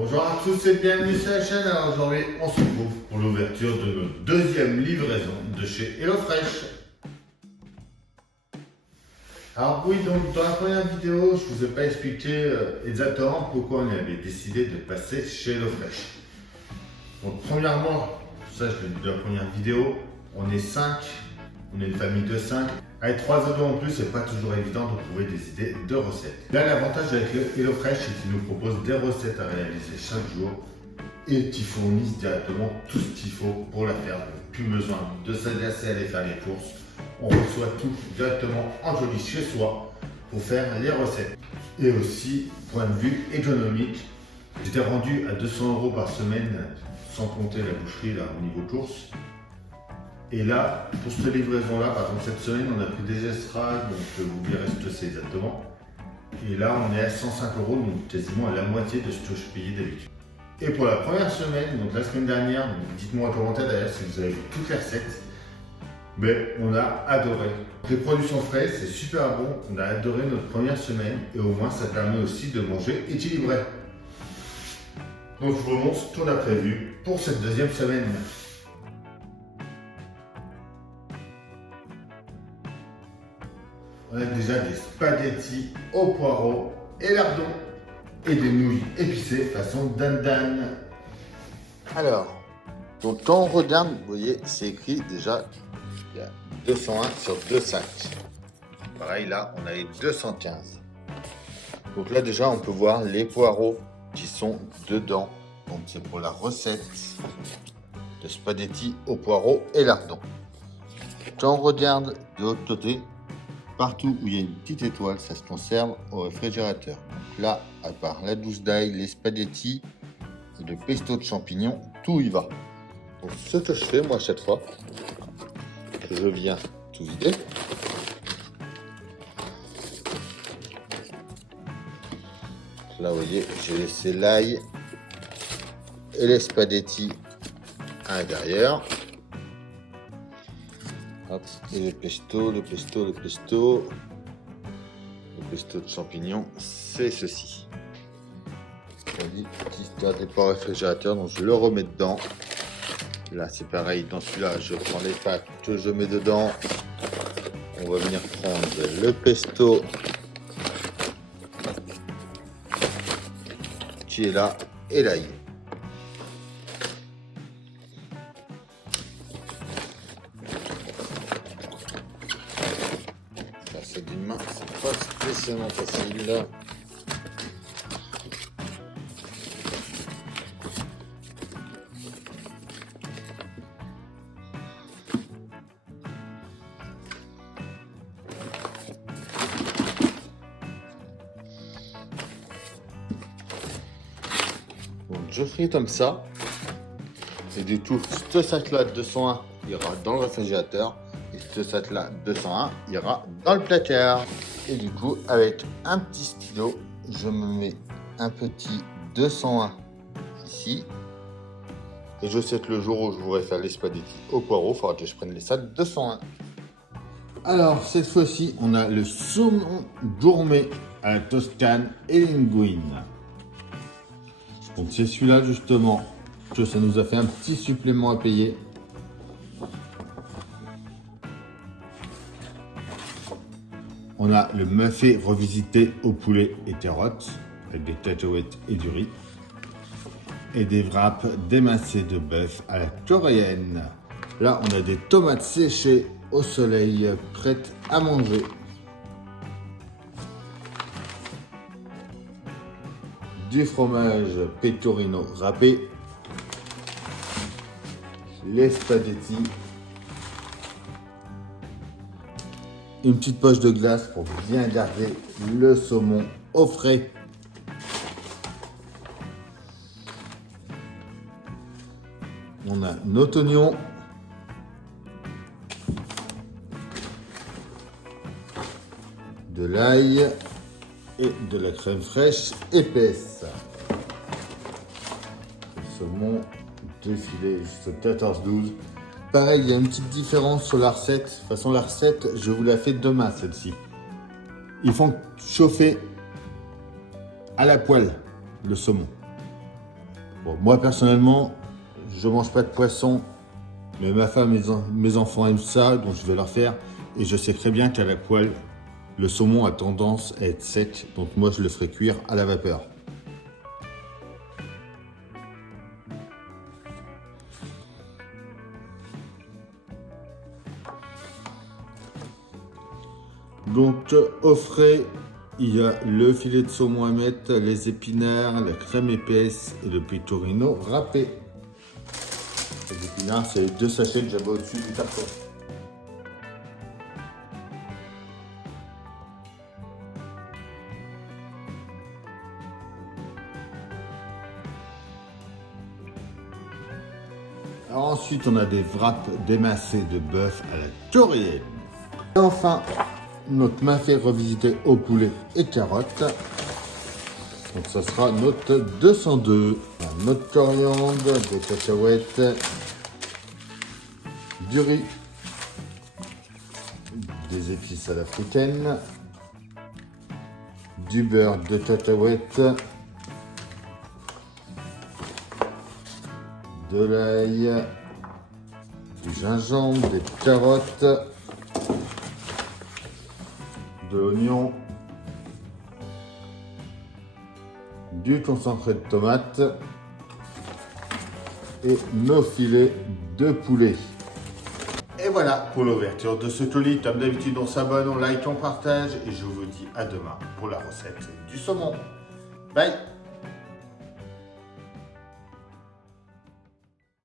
Bonjour à tous et bienvenue sur la chaîne. Alors aujourd'hui, on se retrouve pour l'ouverture de notre deuxième livraison de chez HelloFresh. Alors oui, donc dans la première vidéo, je vous ai pas expliqué exactement pourquoi on avait décidé de passer chez HelloFresh. Donc premièrement, ça je l'ai dit dans la première vidéo, on est 5, on est une famille de 5. Avec 3 ados en plus, c'est pas toujours évident de trouver des idées de recettes. Là, l'avantage avec le HelloFresh, c'est qu'ils nous proposent des recettes à réaliser chaque jour et qu'ils fournissent directement tout ce qu'il faut pour la faire. Plus besoin de s'agacer à aller faire les courses. On reçoit tout directement enjoli chez soi pour faire les recettes. Et aussi, point de vue économique, j'étais rendu à 200 € par semaine, sans compter la boucherie là, au niveau courses. Et là, pour cette livraison-là, par exemple cette semaine, on a pris des estrades, donc vous verrez ce que c'est exactement. Et là, on est à 105 €, donc quasiment à la moitié de ce que je payais d'habitude. Et pour la première semaine, donc la semaine dernière, dites-moi en commentaire d'ailleurs si vous avez vu toutes les recettes, mais on a adoré. Les produits sont frais, c'est super bon, on a adoré notre première semaine et au moins ça permet aussi de manger équilibré. Donc je vous montre ce qu'on a prévu pour cette deuxième semaine. On a déjà des spaghettis au poireau et lardon et des nouilles épicées façon dan-dan. Alors, donc quand on regarde, vous voyez, c'est écrit déjà, il y a 201 sur 2 sacs. Pareil, là, on a les 215. Donc là, déjà, on peut voir les poireaux qui sont dedans. Donc c'est pour la recette de spaghettis au poireau et lardon. Quand on regarde de l'autre côté, partout où il y a une petite étoile, ça se conserve au réfrigérateur. Donc là, à part la douce d'ail, les spaghettis et le pesto de champignons, tout y va. Donc ce que je fais, moi, à chaque fois, je viens tout vider. Là, vous voyez, j'ai laissé l'ail et les spaghettis à l'intérieur. Hop, et le pesto de champignons, c'est ceci. On dit petit gardé pas au réfrigérateur, donc je le remets dedans. Là, c'est pareil, dans celui-là, je prends les pâtes que je mets dedans. On va venir prendre le pesto qui est là et l'ail. D'une main, c'est pas spécialement facile. Donc je fais comme ça. Et du coup, ce sac-là 201 ira dans le réfrigérateur. Et ce sac-là 201 ira dans le placard. Et du coup, avec un petit stylo, je me mets un petit 201 ici. Et je sais que le jour où je voudrais faire les spaghettis au poireau, il faudra que je prenne les sacs 201. Alors, cette fois-ci, on a le saumon gourmet à la Toscane et linguine. Donc, c'est celui-là, justement, que ça nous a fait un petit supplément à payer. On a le muffet revisité au poulet et carottes, avec des cacahuètes et du riz. Et des wraps démincés de bœuf à la coréenne. Là, on a des tomates séchées au soleil, prêtes à manger. Du fromage pecorino râpé. Les spaghettis. Une petite poche de glace pour bien garder le saumon au frais. On a notre oignon. De l'ail et de la crème fraîche épaisse. Le saumon, 2 filets, juste 14-12. Pareil, il y a une petite différence sur la recette. De toute façon, la recette, je vous la fais demain, celle-ci. Ils font chauffer à la poêle le saumon. Bon, moi personnellement, je mange pas de poisson, mais ma femme et mes enfants aiment ça, donc je vais leur faire. Et je sais très bien qu'à la poêle, le saumon a tendance à être sec, donc moi je le ferai cuire à la vapeur. Donc au frais, il y a le filet de saumon à mettre, les épinards, la crème épaisse et le pecorino râpé. Les épinards, c'est les 2 sachets que j'avais au-dessus du carton. Alors ensuite, on a des wraps démassés de bœuf à la coréenne. Et enfin, notre mafé revisité au poulet et carottes. Donc ça sera notre 202. Notre coriandre, des cacahuètes, du riz, des épices à l'africaine, du beurre de cacahuètes, de l'ail, du gingembre, des carottes, de l'oignon, du concentré de tomate et nos filets de poulet. Et voilà pour l'ouverture de ce colis. Comme d'habitude, on s'abonne, on like, on partage et je vous dis à demain pour la recette du saumon. Bye!